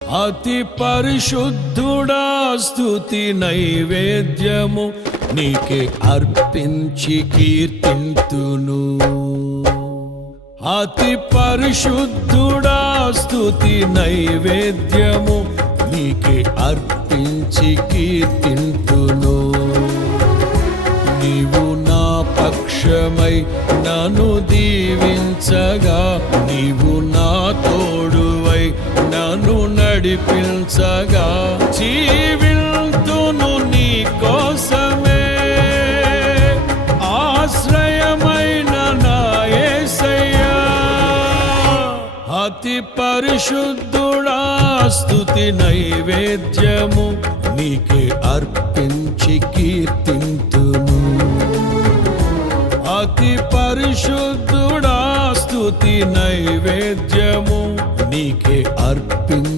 అతి పరిశుద్ధుడా స్తుతి నైవేద్యము నీకే అర్పించి కీర్తింతును. అతి పరిశుద్ధుడా స్తుతి నైవేద్యము నీకే అర్పించి కీర్తింతును. నీవు నా పక్షమై నన్ను దీవించగా, నీవు నా తోడువై నన్ను నడిపించగా, జీవింతును నీ కోసమే ఆశ్రయమైన నా యేసయ్యా. అతి పరిశుద్ధుడా స్తుతి నైవేద్యము నీకే అర్పించి కీర్తింతును. అతి పరిశుద్ధుడా స్తుతి నైవేద్యము నీకే అర్పించి